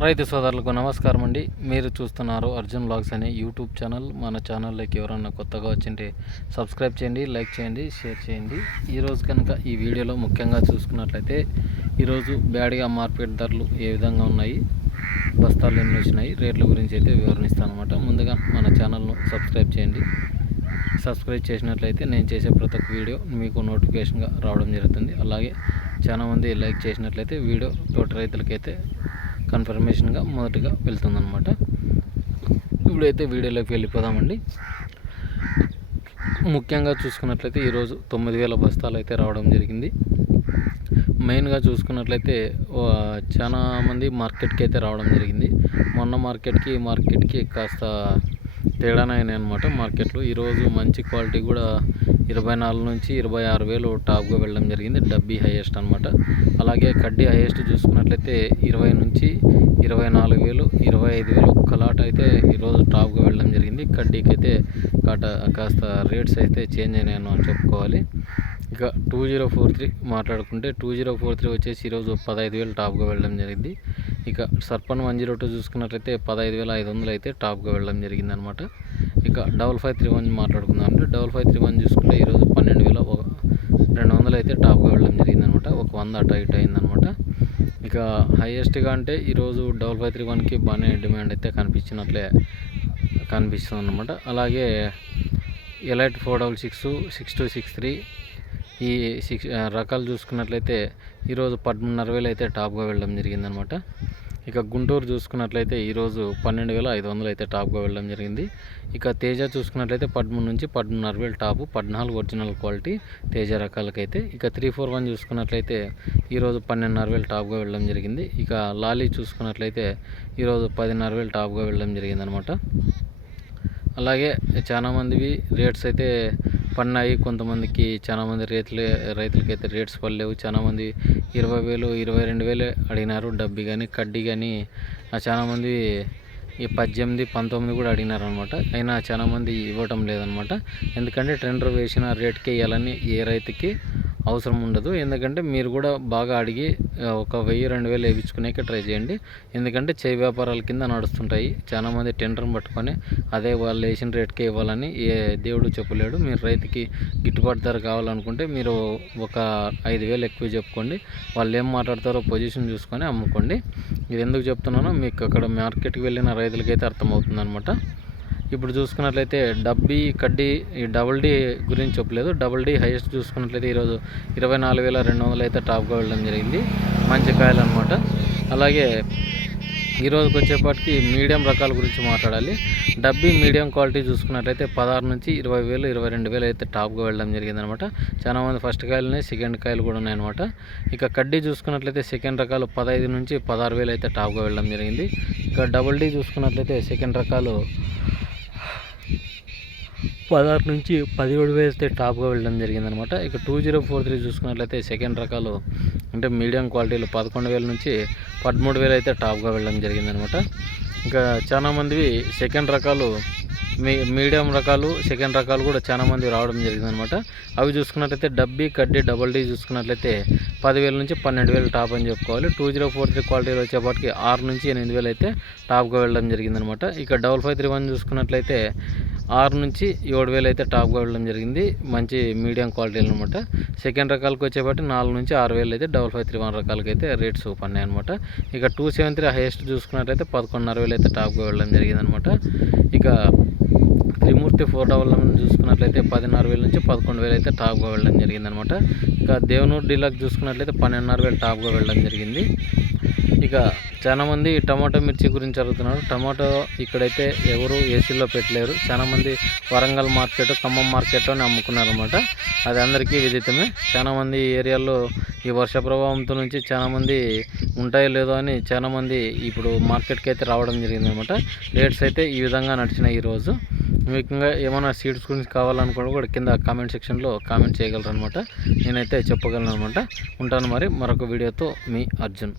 రైతు సోదరులకు నమస్కారం అండి. మీరు చూస్తున్నారు అర్జున్ బ్లాగ్స్ అనే యూట్యూబ్ ఛానల్. మన ఛానల్లోకి ఎవరన్నా కొత్తగా వచ్చింటే సబ్స్క్రైబ్ చేయండి లైక్ చేయండి షేర్ చేయండి. ఈరోజు కనుక ఈ వీడియోలో ముఖ్యంగా చూసుకున్నట్లయితే ఈరోజు బ్యాడ్గా మార్కెట్ ధరలు ఏ విధంగా ఉన్నాయి బస్తాలు ఎన్ని వచ్చినాయి రేట్ల గురించి అయితే వివరణిస్తాను అనమాట ముందుగా మన ఛానల్ను సబ్స్క్రైబ్ చేయండి. సబ్స్క్రైబ్ చేసినట్లయితే నేను చేసే ప్రతి ఒక్క వీడియో మీకు నోటిఫికేషన్గా రావడం జరుగుతుంది. అలాగే చాలామంది లైక్ చేసినట్లయితే వీడియో తోటి రైతులకైతే కన్ఫర్మేషన్గా మొదటగా వెళ్తుందనమాట ఇప్పుడైతే వీడియోలోకి వెళ్ళిపోదామండి. ముఖ్యంగా చూసుకున్నట్లయితే ఈరోజు తొమ్మిది వేల బస్తాలు అయితే రావడం జరిగింది. మెయిన్గా చూసుకున్నట్లయితే చాలా మంది మార్కెట్కి అయితే రావడం జరిగింది. మొన్న మార్కెట్కి మార్కెట్కి కాస్త తేడానే అనమాట మార్కెట్లో. ఈరోజు మంచి క్వాలిటీ కూడా ఇరవై నాలుగు నుంచి ఇరవై ఆరు వేలు టాప్గా వెళ్ళడం జరిగింది డబ్బీ హైయెస్ట్ అనమాట అలాగే కడ్డీ హైయెస్ట్ చూసుకున్నట్లయితే ఇరవై నుంచి ఇరవై నాలుగు వేలు ఇరవై ఐదు వేలు ఒక్క లాట్ అయితే ఈరోజు టాప్గా వెళ్ళడం జరిగింది. కడ్డీకి అయితే కాట కాస్త రేట్స్ అయితే చేంజ్ అయినాయను అని చెప్పుకోవాలి. ఇక టూ జీరో ఫోర్ త్రీ మాట్లాడుకుంటే టూ జీరో ఫోర్ త్రీ వచ్చేసి ఈరోజు పదహైదు వేలు టాప్గా వెళ్ళడం జరిగింది. ఇక సర్పన్ వన్ జీరో టూ చూసుకున్నట్లయితే పదహైదు వేల ఐదు వందలు అయితే టాప్గా వెళ్ళడం జరిగింది అనమాట ఇక డబల్ ఫైవ్ త్రీ వన్ మాట్లాడుకుందాం అంటే డబల్ ఫైవ్ త్రీ వన్ చూసుకుంటే ఈరోజు పన్నెండు వేల రెండు వందలు అయితే టాప్గా వెళ్ళడం జరిగింది అనమాట ఒక వంద అటు ఇటు అయిందనమాట ఇక హైయెస్ట్గా అంటే ఈరోజు డబల్ ఫైవ్ త్రీ వన్కి బాగానే డిమాండ్ అయితే కనిపించినట్లే కనిపిస్తుంది అనమాట అలాగే elite four double six six two six three ఈ సిక్స్ రకాలు చూసుకున్నట్లయితే ఈరోజు పదమూడున్నర వేలు అయితే టాప్గా వెళ్ళడం జరిగిందనమాట. ఇక గుంటూరు చూసుకున్నట్లయితే ఈరోజు పన్నెండు వేల ఐదు వందలు అయితే టాప్గా వెళ్ళడం జరిగింది. ఇక తేజ చూసుకున్నట్లయితే పదమూడు నుంచి పదమూడున్నర వేలు టాపు పద్నాలుగు ఒరిజినల్ క్వాలిటీ తేజ రకాలకైతే. ఇక త్రీ ఫోర్ వన్ చూసుకున్నట్లయితే ఈరోజు పన్నెండున్నర వేలు టాప్గా వెళ్ళడం జరిగింది. ఇక లాలీ చూసుకున్నట్లయితే ఈరోజు పదిన్నర వేలు టాప్గా వెళ్ళడం జరిగిందనమాట. అలాగే చాలామందివి రేట్స్ అయితే పడినాయి. కొంతమందికి చాలామంది రైతులు రైతులకైతే రేట్స్ పడలేవు. చాలామంది ఇరవై వేలు ఇరవై రెండు వేలు అడిగినారు. డబ్బి కానీ కడ్డీ కానీ చాలామంది ఈ పద్దెనిమిది పంతొమ్మిది కూడా అడిగినారు అనమాట అయినా చాలామంది ఇవ్వటం లేదనమాట. ఎందుకంటే టెండర్ వేసిన రేట్కే ఇవ్వాలని ఏ రైతుకి అవసరం ఉండదు. ఎందుకంటే మీరు కూడా బాగా అడిగి ఒక వెయ్యి రెండు వేలు వేయించుకునేకే ట్రై చేయండి. ఎందుకంటే చేయి వ్యాపారాల కింద నడుస్తుంటాయి. చాలామంది టెండర్ని పట్టుకొని అదే వాళ్ళు వేసిన రేట్కే ఇవ్వాలని ఏ దేవుడు చెప్పలేడు. మీరు రైతుకి గిట్టుబాటు ధర కావాలనుకుంటే మీరు ఒక ఐదు వేలు ఎక్కువ చెప్పుకోండి. వాళ్ళు ఏం మాట్లాడతారో పొజిషన్ చూసుకొని అమ్ముకోండి. ఇది ఎందుకు చెప్తున్నానో మీకు అక్కడ మార్కెట్కి వెళ్ళిన రైతులకైతే అర్థమవుతుంది అనమాట ఇప్పుడు చూసుకున్నట్లయితే డబ్బీ కడ్డీ ఈ డబుల్ డీ గురించి చెప్పలేదు. డబుల్ డీ హైయెస్ట్ చూసుకున్నట్లయితే ఈరోజు ఇరవై నాలుగు వేల రెండు వందలు అయితే టాప్గా వెళ్ళడం జరిగింది. మంచి కాయలు అనమాట అలాగే ఈరోజుకి వచ్చేపాటికి మీడియం రకాల గురించి మాట్లాడాలి. డబ్బీ మీడియం క్వాలిటీ చూసుకున్నట్లయితే పదహారు నుంచి ఇరవై వేలు ఇరవై రెండు వేలు అయితే టాప్గా వెళ్ళడం జరిగిందనమాట చాలామంది ఫస్ట్ కాయలు ఉన్నాయి సెకండ్ కాయలు కూడా ఉన్నాయన్నమాట. ఇక కడ్డీ చూసుకున్నట్లయితే సెకండ్ రకాలు పదహైదు నుంచి పదహారు వేలు అయితే టాప్గా వెళ్ళడం జరిగింది. ఇక డబుల్ డీ చూసుకున్నట్లయితే సెకండ్ రకాలు పదహారు నుంచి పదిహేడు వేస్తే టాప్గా వెళ్ళడం జరిగిందనమాట. ఇక టూ జీరో ఫోర్ త్రీ చూసుకున్నట్లయితే సెకండ్ రకాలు అంటే మీడియం క్వాలిటీలో పదకొండు వేల నుంచి పదమూడు వేలు అయితే టాప్గా వెళ్ళడం జరిగిందనమాట. ఇంకా చాలామందివి సెకండ్ రకాలు మీ మీడియం రకాలు సెకండ్ రకాలు కూడా చాలామంది రావడం జరిగిందనమాట. అవి చూసుకున్నట్లయితే డబ్బీ కడ్డీ డబల్ డీ చూసుకున్నట్లయితే పదివేల నుంచి పన్నెండు వేలు టాప్ అని చెప్పుకోవాలి. టూ జీరో ఫోర్ త్రీ క్వాలిటీలో వచ్చేపాటికి ఆరు నుంచి ఎనిమిది వేలు అయితే టాప్గా వెళ్ళడం జరిగిందనమాట. ఇక డబల్ ఫైవ్ త్రీ వన్ చూసుకున్నట్లయితే ఆరు నుంచి ఏడు వేలు అయితే టాప్గా వెళ్ళడం జరిగింది. మంచి మీడియం క్వాలిటీ అనమాట. సెకండ్ రకాలకు వచ్చేపాటి నాలుగు నుంచి ఆరు వేలు అయితే డబల్ ఫైవ్ త్రీ వన్ రకాలకి అయితే రేట్స్ పన్నాయి అనమాట. ఇక టూ సెవెన్ త్రీ హైయెస్ట్ చూసుకున్నట్లయితే పదకొండున్నర వేలు అయితే టాప్గా వెళ్ళడం జరిగింది అనమాట ఇక త్రిమూర్తి ఫోర్ డబల్ చూసుకున్నట్లయితే పదిన్నర వేల నుంచి పదకొండు వేలు అయితే టాప్గా వెళ్ళడం జరిగింది అనమాట ఇక దేవనూరు డీలాక్ చూసుకున్నట్లయితే పన్నెండున్నర వేలు టాప్గా వెళ్ళడం జరిగింది. ఇక చాలామంది టమాటో మిర్చి గురించి అడుగుతున్నారు. టమాటో ఇక్కడైతే ఎవరు ఏసీలో పెట్టలేరు. చాలామంది వరంగల్ మార్కెట్ ఖమ్మం మార్కెట్లోనే అమ్ముకున్నారన్నమాట అది అందరికీ విదితమే. చాలామంది ఏరియాలో ఈ వర్ష ప్రభావంతో నుంచి చాలామంది ఉంటాయో లేదో అని చాలామంది ఇప్పుడు మార్కెట్కి అయితే రావడం జరిగిందనమాట. రేట్స్ అయితే ఈ విధంగా నడిచినాయి ఈరోజు. ముఖ్యంగా ఏమైనా సీడ్స్ గురించి కావాలనుకుంటే కూడా కింద కామెంట్ సెక్షన్లో కామెంట్ చేయగలరు అనమాట నేనైతే చెప్పగలను అనమాట ఉంటాను మరి మరొక వీడియోతో మీ అర్జున్.